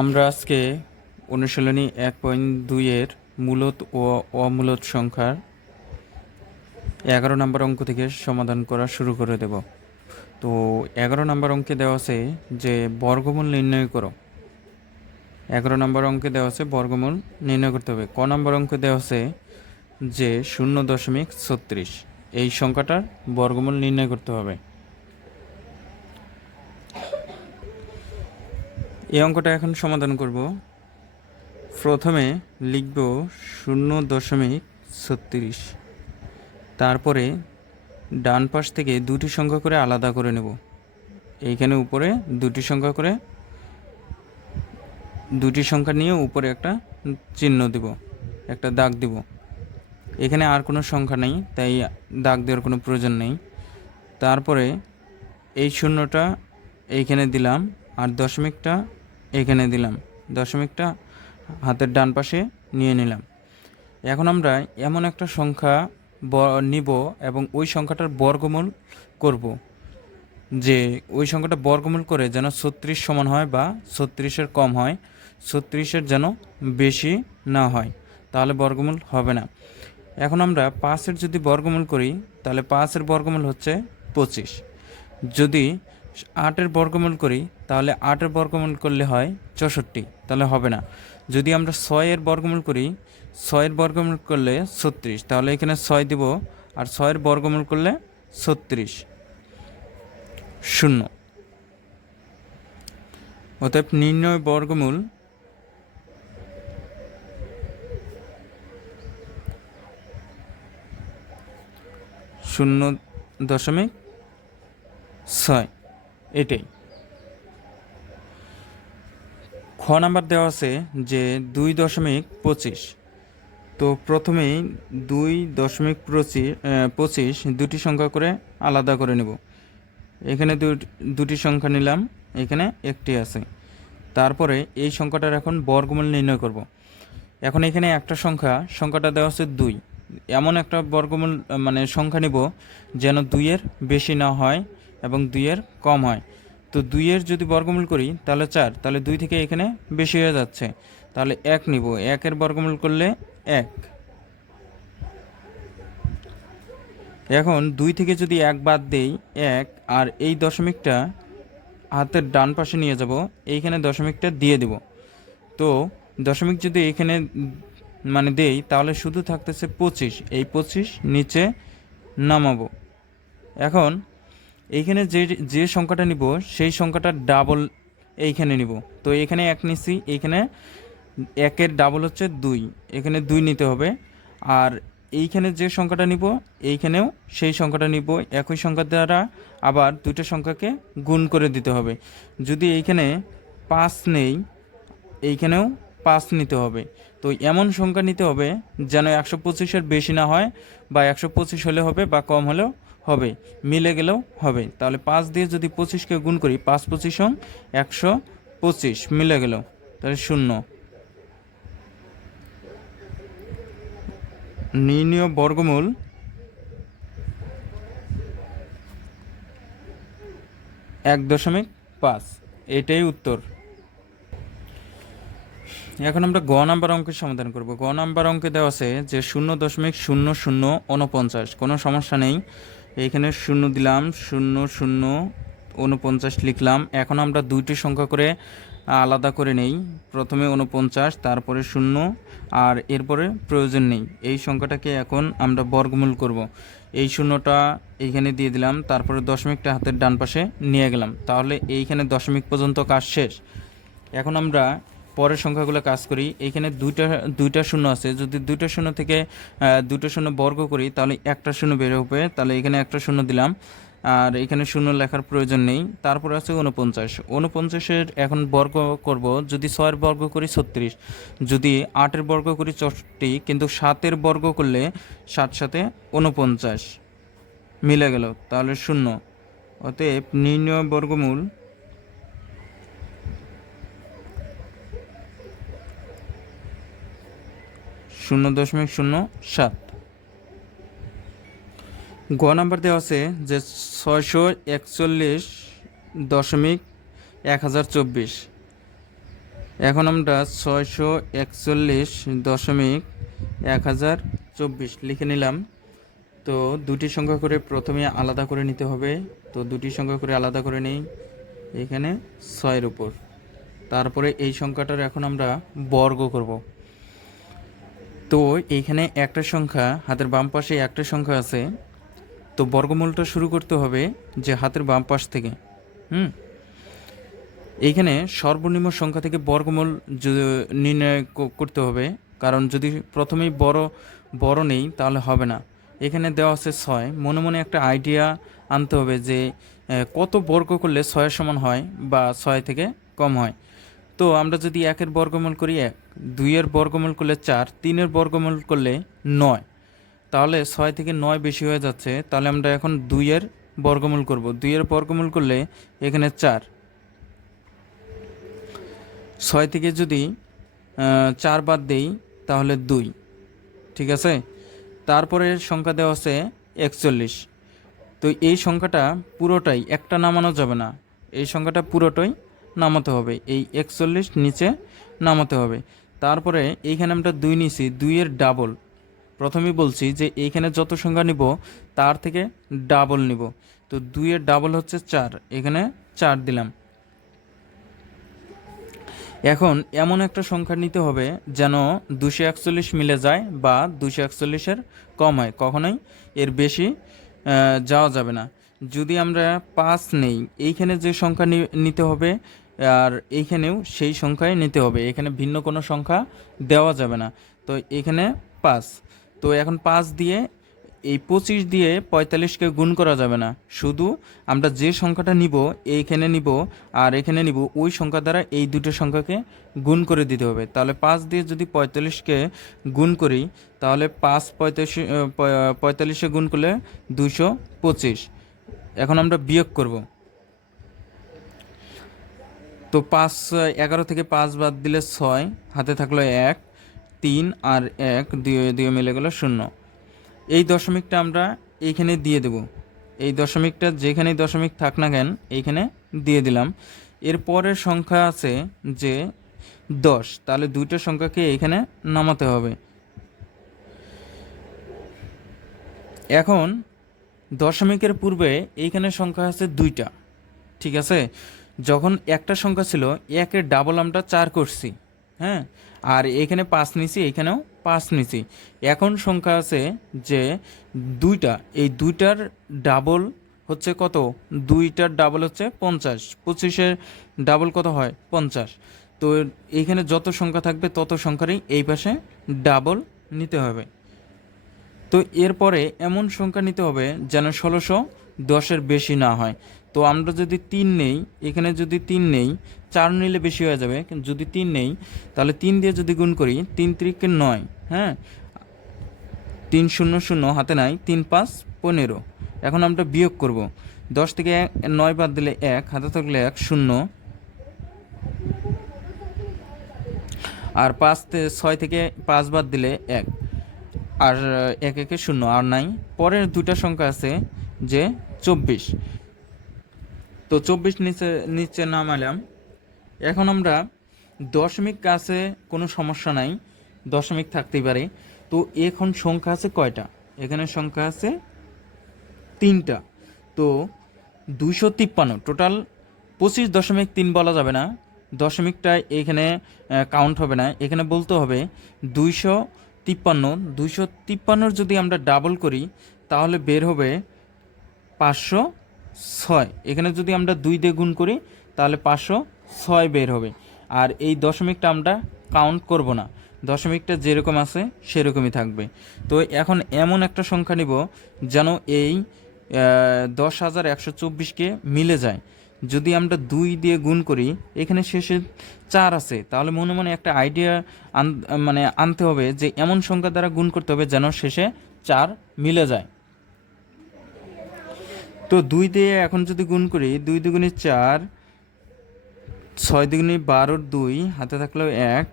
আমরা আজকে অনুশীলনী 1.2 মূলত ও অমূলত সংখ্যার 11 নম্বর অঙ্ক থেকে সমাধান করা শুরু করে দেব। তো 11 নম্বর অঙ্কে দেওয়া আছে যে বর্গমূল নির্ণয় করো। 11 নম্বর অঙ্কে দেওয়া আছে বর্গমূল নির্ণয় করতে হবে। ক নম্বর অঙ্কে দেওয়া আছে যে 0.36 এই সংখ্যাটার বর্গমূল নির্ণয় করতে হবে। এই অঙ্কটা এখন সমাধান করব। প্রথমে লিখব 0.36, তারপরে ডান পাশ থেকে দুটি সংখ্যা করে আলাদা করে নেব। এইখানে উপরে দুটি সংখ্যা করে দুটি সংখ্যা নিয়ে উপরে একটা চিহ্ন দেব, একটা দাগ দেব। এখানে আর কোনো সংখ্যা নেই, তাই দাগ দেওয়ার কোনো প্রয়োজন নেই। তারপরে এই শূন্যটা এইখানে দিলাম আর দশমিকটা এখানে দিলাম, দশমিকটা হাতের ডান পাশে নিয়ে নিলাম। এখন আমরা এমন একটা সংখ্যা নিব এবং ওই সংখ্যাটার বর্গমূল করব, যে ওই সংখ্যাটা বর্গমূল করে যেন 36 সমান হয় বা 36-এর কম হয়, 36-এর যেন বেশি না হয়, তাহলে বর্গমূল হবে না। এখন আমরা 5-এর যদি বর্গমূল করি তাহলে 5-এর বর্গমূল হচ্ছে 25। যদি 8-এর বর্গমূল করি তাহলে 8-এর বর্গমূল করলে হয় 64, তাহলে হবে না। যদি আমরা 6-এর বর্গমূল করি, 6-এর বর্গমূল করলে 36, তাহলে এখানে 6 দিব আর 6-এর বর্গমূল করলে 36, 0। অতএব নির্ণয় বর্গমূল 0.6, এটাই। খ নাম্বার দেওয়া আছে যে 2.25। তো প্রথমেই 2.25 দুটি সংখ্যা করে আলাদা করে নেব। এখানে দুটি সংখ্যা নিলাম, এখানে একটি আছে। তারপরে এই সংখ্যাটার এখন বর্গমূল নির্ণয় করব। এখন এখানে একটা সংখ্যাটা দেওয়া আছে 2। এমন একটা বর্গমূল সংখ্যা নিব যেন 2-এর বেশি না হয় এবং 2-এর কম হয়। তো 2-এর যদি বর্গমূল করি তাহলে 4, তাহলে 2 থেকে এখানে বেশি হয়ে যাচ্ছে, তাহলে 1 নিব। 1-এর বর্গমূল করলে 1। এখন 2 থেকে যদি 1 বাদ দেই 1, আর এই দশমিকটা হাতের ডান পাশে নিয়ে যাব, এইখানে দশমিকটা দিয়ে দেব। তো দশমিক যদি এখানে দেই তাহলে শুধু থাকতেছে 25। এই 25 নিচে নামাবো। এখন এইখানে যে সংখ্যাটা নিব সেই সংখ্যাটার ডাবল এইখানে নিব। তো এখানে 1 নিছি, এইখানে 1-এর ডাবল হচ্ছে 2, এখানে 2 নিতে হবে। আর এইখানে যে সংখ্যাটা নিব এইখানেও সেই সংখ্যাটা নিব, একই সংখ্যা দ্বারা আবার দুটো সংখ্যাকে গুণ করে দিতে হবে। যদি এইখানে 5 নেই, এইখানেও 5 নিতে হবে। তো এমন সংখ্যা নিতে হবে যেন 125-এর বেশি না হয়, বা 125 হলে হবে বা কম হলেও হবে, মিলে গেলেও হবে। তাহলে 5 দিয়ে যদি 25-কে গুণ করি, 5×25 125, মিলে গেল, তাহলে 0। নির্ণয় বর্গমূল 1.5, এটাই উত্তর। এখন আমরা গ নাম্বার অঙ্কের সমাধান করব। গ নাম্বার অঙ্কে দেওয়া আছে যে 0.0049, কোনো সমস্যা নেই। এইখানে 0 দিলাম, 0049 লিখলাম। এখন আমরা দুইটি সংখ্যা করে আলাদা করে নেই, প্রথমে 49, তারপরে 0, আর এরপরে প্রয়োজন নেই। এই সংখ্যাটাকে এখন আমরা বর্গমূল করব। এই 0টা এইখানে দিয়ে দিলাম, তারপরে দশমিকটা হাতের ডান পাশে নিয়ে গেলাম, তাহলে এইখানে দশমিক পর্যন্ত কাজ শেষ। এখন আমরা পরের সংখ্যাগুলো কাজ করি। এইখানে দুইটা শূন্য আছে, যদি দুইটা শূন্য থেকে দুটো শূন্য বর্গ করি তাহলে একটা শূন্য বের হবে, তাহলে এখানে একটা শূন্য দিলাম, আর এখানে শূন্য লেখার প্রয়োজন নেই। তারপরে আছে 49-এর এখন বর্গ করব। যদি 6-এর বর্গ করি 36, যদি 8-এর বর্গ করি 64, কিন্তু 7-এর বর্গ করলে 7 7 49 মিলে গেল, তাহলে 0। অতএব নির্ণয় বর্গমূল 0.07। গ নাম্বার দেওয়া আছে যে 641.1024, এখন আমরা 641.1024 লিখে নিলাম। তো দুটি সংখ্যা করে প্রথমে আলাদা করে নিতে হবে। তো দুটি সংখ্যা করে আলাদা করে নিই এখানে 6-এর উপর। তারপরে এই সংখ্যাটার এখন আমরা বর্গ করব। তো এইখানে একটা সংখ্যা, হাতের বাম পাশে একটা সংখ্যা আছে, তো বর্গমূলটা শুরু করতে হবে যে হাতের বাম পাশ থেকে। এইখানে সর্বনিম্ন সংখ্যা থেকে বর্গমূল নির্ণয় করতে হবে, কারণ যদি প্রথমেই বড় নেই তাহলে হবে না। এখানে দেওয়া আছে 6, মনে মনে একটা আইডিয়া আনতে হবে যে কত বর্গ করলে 6-এর সমান হয় বা 6 থেকে কম হয়। তো আমরা যদি 1-এর বর্গমূল করি 1, 2-এর বর্গমূল করলে 4, 3-এর বর্গমূল করলে 9, তাহলে 6 থেকে 9 বেশি হয়ে যাচ্ছে। তাহলে আমরা এখন 2-এর বর্গমূল করব। 2-এর বর্গমূল করলে এখানে 4, 6 থেকে যদি 4 বাদ দেই তাহলে 2, ঠিক আছে। তারপরে সংখ্যা দেওয়া আছে 41। তো এই সংখ্যাটা পুরোটাই একটা নামানো যাবে না, এই সংখ্যাটা পুরোটাই নামাতে হবে, এই 41 নিচে নামাতে হবে। তারপরে এইখানে আমরা 2 নিছি, 2-এর ডাবল। প্রথমেই বলছি যে এইখানে যত সংখ্যা নিব তার থেকে ডাবল নিব। তো 2-এর ডাবল হচ্ছে 4, এখানে 4 দিলাম। এখন এমন একটা সংখ্যা নিতে হবে যেন 241 মিলে যায় বা 241-এর কম হয়, কখনোই এর বেশি যাওয়া যাবে না। যদি আমরা 5 নেই, এইখানে যে সংখ্যা নিতে হবে আর এইখানেও সেই সংখ্যাই নিতে হবে, এখানে ভিন্ন কোনো সংখ্যা দেওয়া যাবে না। তো এখানে 5। তো এখন 5 দিয়ে এই 25 দিয়ে 45কে গুণ করা যাবে না, শুধু আমরা যে সংখ্যাটা নিব এইখানে নিব আর এখানে নিব, ওই সংখ্যা দ্বারা এই দুটো সংখ্যাকে গুণ করে দিতে হবে। তাহলে 5 দিয়ে যদি 45কে গুণ করি তাহলে 5 45 গুণ করলে 225। এখন আমরা বিয়োগ করব। তো 11 থেকে 5 বাদ দিলে 6, হাতে থাকলো 1, 3 আর 1 2 মিলে গেল 0। এই দশমিকটা আমরা এইখানে দিয়ে দেব, এই দশমিকটা যেখানেই দশমিক থাক না কেন এইখানে দিয়ে দিলাম। এর পরের সংখ্যা আছে যে 10, তাহলে দুইটা সংখ্যাকে এইখানে নামাতে হবে। এখন দশমিকের পূর্বে এইখানে সংখ্যা আছে 2টা, ঠিক আছে। যখন একটা সংখ্যা ছিল 1-এর ডাবল আমরা 4 করছি, হ্যাঁ, আর এখানে 5 নিছি, এখানেও 5 নিছি। এখন সংখ্যা আছে যে 2টা, এই 2টার ডাবল হচ্ছে কত? 2টার ডাবল হচ্ছে 50, 25-এর ডাবল কত হয়? 50। তো এইখানে যত সংখ্যা থাকবে তত সংখ্যারই এই পাশে ডাবল নিতে হবে। তো এরপরে এমন সংখ্যা নিতে হবে যেন 1610-এর বেশি না হয়। তো আমরা যদি 3 নেই, এখানে যদি 3 নেই, 4 নিলে বেশি হয়ে যাবে, কিন্তু যদি 3 নেই তাহলে 3 দিয়ে যদি গুণ করি 3 3 9, হ্যাঁ, 3 0 0 হাতে নাই, 3 5 15। এখন আমরা বিয়োগ করব। 10 থেকে 9 বাদ দিলে 1, হাতে থাকলে 1 0, আর 6 থেকে 5 বাদ দিলে 1, আর 1 1 0 আর নাই। পরের দুটা সংখ্যা আছে যে 24। তো 24 নিচে নিচে নামালাম। এখন আমরা দশমিক কাছে কোনো সমস্যা নাই, দশমিক থাকতেই পারে। তো এখন সংখ্যা আছে কয়টা? এখানে সংখ্যা আছে 3টা। তো 253 টোটাল 25.3 বলা যাবে না, দশমিকটা এখানে কাউন্ট হবে না, এখানে বলতে হবে 253। 253 যদি আমরা ডাবল করি তাহলে বের হবে 506। এখানে যদি আমরা 2 দিয়ে গুণ করি তাহলে 506 বের হবে। আর এই দশমিকটা আমরা কাউন্ট করব না, দশমিকটা যেরকম আছে সেরকমই থাকবে। তো এখন এমন একটা সংখ্যা নিব যেন এই 10,124কে মিলে যায়। যদি আমরা 2 দিয়ে গুণ করি, এখানে শেষে 4 আছে, তাহলে মনে মনে একটা আইডিয়া আনতে হবে যে এমন সংখ্যা দ্বারা গুণ করতে হবে যেন শেষে 4 মিলে যায়। তো 2 দিয়ে এখন যদি গুণ করি, 2 দুগুণে 4, 6 দুগুণে 12, 2 হাতে থাকলেও 1,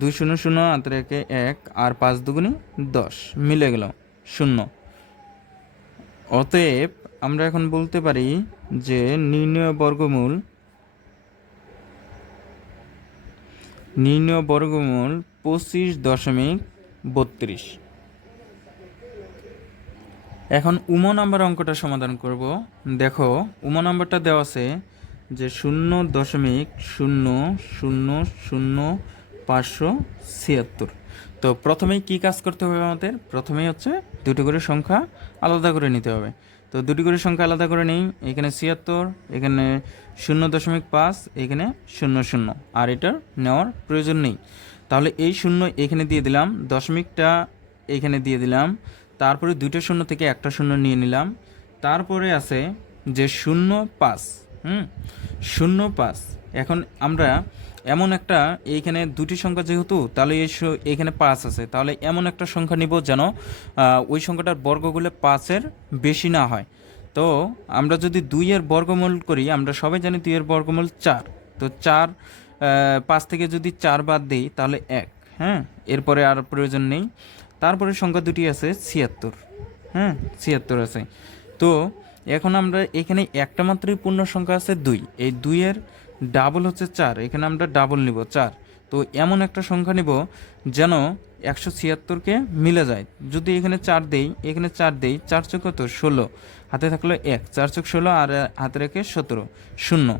2 0 0 হাতে রেখে 1, আর 5 দুগুণে 10 মিলে গেল 0। অতএব আমরা এখন বলতে পারি যে নির্ণয় বর্গমূল নির্ণয় বর্গমূল 25.32। এখন উমো নাম্বার অঙ্কটা সমাধান করব। দেখো উমো নাম্বারটা দেওয়া আছে যে 0.000576। তো প্রথমেই কি কাজ করতে হবে আমাদের? প্রথমেই হচ্ছে দুটি করে সংখ্যা আলাদা করে নিতে হবে। তো দুটি করে সংখ্যা আলাদা করে নিই। এখানে 76, এখানে 0.5, এখানে 00, আর এটার নেওয়ার প্রয়োজন নেই। তাহলে এই শূন্য এখানে দিয়ে দিলাম, দশমিকটা এখানে দিয়ে দিলাম, তারপরে দুইটা শূন্য থেকে একটা শূন্য নিয়ে নিলাম। তারপরে আছে যে 0.5, 0.5। এখন আমরা এমন একটা, এইখানে দুটি সংখ্যা যেহেতু, তাহলে এখানে 5 আছে, তাহলে এমন একটা সংখ্যা নিব যেন ওই সংখ্যাটার বর্গগুলো 5-এর বেশি না হয়। তো আমরা যদি 2-এর বর্গমূল করি, আমরা সবাই জানি 2-এর বর্গমূল 4। তো 5 থেকে যদি 4 বাদ দিই তাহলে 1। হ্যাঁ, এরপরে আর প্রয়োজন নেই। তারপরে সংখ্যা দুটি আছে 76। হ্যাঁ, 76 আছে। তো এখন আমরা এখানে একটা মাত্রই পূর্ণ সংখ্যা আছে 2, এই 2-এর ডাবল হচ্ছে 4, এখানে আমরা ডাবল নিব 4। তো এমন একটা সংখ্যা নিব যেন 176-কে মিলে যায়। যদি এখানে 4 দেই, এখানে 4 দেই, 4 চোখ কত? 16, হাতে থাকলো 1, 4 চোখ 16, আর হাতে রেখে 17, 0।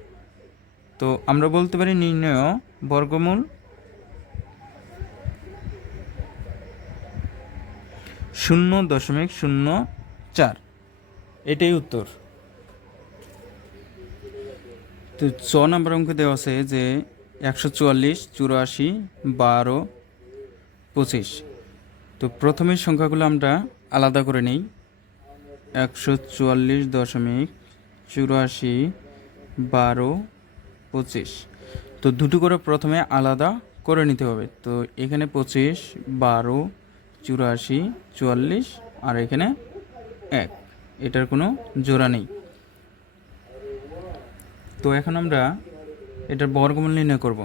তো আমরা বলতে পারি নির্ণয় বর্গমূল 0.04। এটাই উত্তর। তো 6 নম্বর অঙ্ক দেওয়া আছে যে 144, 84, 12, 25। তো প্রথমের সংখ্যাগুলো আমরা আলাদা করে নিই। 144.84, 12, 25। তো দুটো করে প্রথমে আলাদা করে নিতে হবে। তো এখানে 25, 12, 84, 44, আর এখানে 1, এটার কোনো জোড়া নেই। তো এখন আমরা এটার বর্গমূল নির্ণয় করব।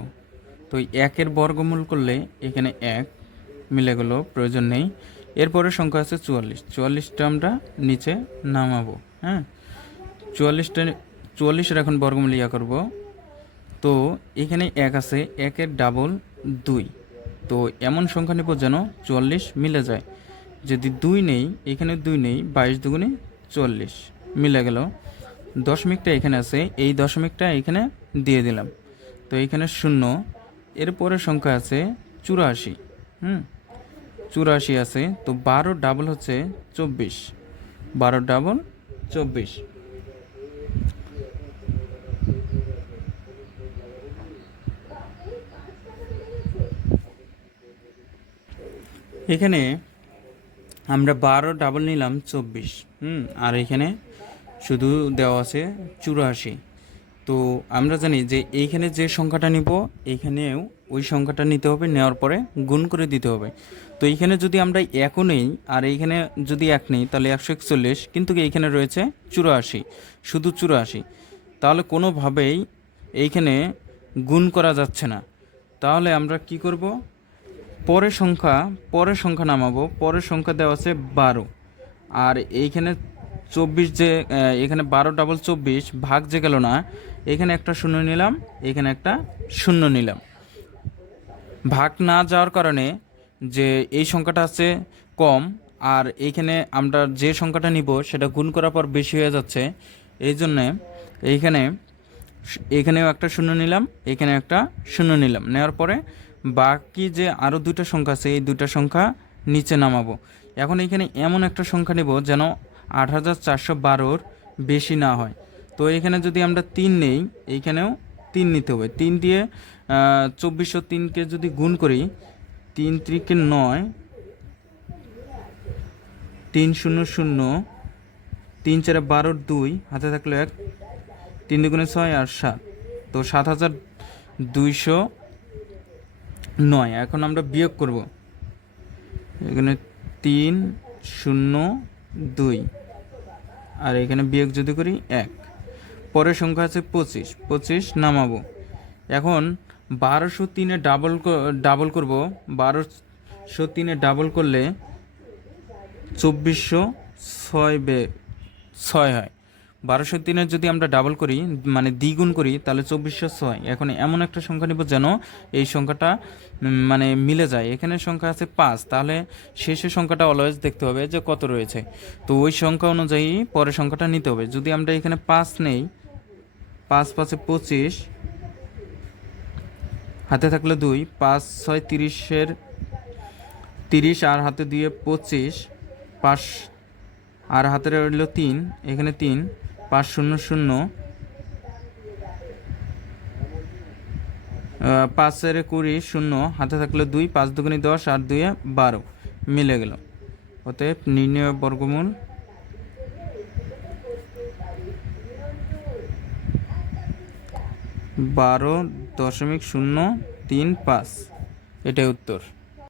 তো 1-এর বর্গমূল করলে এখানে 1 মিলে গেল, প্রয়োজন নেই। এরপরে সংখ্যা আছে 44, 44টা আমরা নিচে নামাবো। হ্যাঁ, 44-এর এখন বর্গমূল করব। তো এখানে 1 আছে, 1-এর ডাবল 2। তো এমন সংখ্যা নেব যেন 44 মিলে যায়। যদি 2 নেই, এখানে 2 নেই, 22 দুগুণে 40 মিলে গেল। দশমিকটা এখানে আছে, এই দশমিকটা এখানে দিয়ে দিলাম। তো এখানে 0। এরপরে সংখ্যা আছে 84। 84 আছে। তো 12 ডাবল হচ্ছে 24, 12 ডাবল 24। এখানে আমরা 12 ডাবল নিলাম 24, আর এখানে শুধু দেওয়া আছে 84। তো আমরা জানি যে এইখানে যে সংখ্যাটা নিব, এইখানেও ওই সংখ্যাটা নিতে হবে, নেওয়ার পরে গুণ করে দিতে হবে। তো এইখানে যদি আমরা 1ও নেই আর এইখানে যদি 1 নেই, তাহলে 141, কিন্তু এইখানে রয়েছে 84, শুধু 84। তাহলে কোনোভাবেই এইখানে গুণ করা যাচ্ছে না। তাহলে আমরা কি করব? পরের সংখ্যা নামাবো। পরের সংখ্যা দেওয়া আছে 12, আর এইখানে 24, যে এখানে 12 ডাবল 24 ভাগ যে গেল না, এখানে একটা শূন্য নিলাম, এখানে একটা শূন্য নিলাম। ভাগ না যাওয়ার কারণে যে এই সংখ্যাটা আছে কম, আর এইখানে আমরা যে সংখ্যাটা নিব সেটা গুণ করার পর বেশি হয়ে যাচ্ছে। এই জন্যে এখানেও একটা শূন্য নিলাম, এখানে একটা শূন্য নিলাম। নেওয়ার পরে বাকি যে আরও দুটো সংখ্যা আছে, এই দুটো সংখ্যা নিচে নামাবো। এখন এখানে এমন একটা সংখ্যা নেব যেন 8412-র বেশি না হয়। তো এখানে যদি আমরা 3 নেই, এইখানেও 3 নিতে হবে। 3 দিয়ে 2403-কে যদি গুণ করি, 3 × 9, 300, 3 × 4 = 12, 2 হাতে থাকলো 1, 3 × 2 = 6 আর 7, তো 7209। এখন আমরা বিয়োগ করব। এখানে 302, আর এখানে বিয়োগ যদি করি 1। পরের সংখ্যা আছে 25, 25 নামাবো। এখন 1203-এ ডাবল করব। 1203-এ ডাবল করলে 2406 হয়। 1203-এর যদি আমরা ডাবল করি, মানে দ্বিগুণ করি, তাহলে 2406। এখন এমন একটা সংখ্যা নিব যেন এই সংখ্যাটা মানে মিলে যায়। এখানে সংখ্যা আছে 5, তাহলে শেষের সংখ্যাটা অলওয়েজ দেখতে হবে যে কত রয়েছে, তো ওই সংখ্যা অনুযায়ী পরের সংখ্যাটা নিতে হবে। যদি আমরা এখানে 5 নেই, 5 5 25, হাতে থাকলে 2, 5 6 30-এর 30, আর হাতে 2 25, 5 আর হাতে রইল 3, এখানে 3, 5 0 0, 5 20 0, হাতে থাকলে 2, 5 2 10, আর 2 12, মিলে গেল। অতএব নির্ণয় বর্গমূল 12.035, এটাই উত্তর।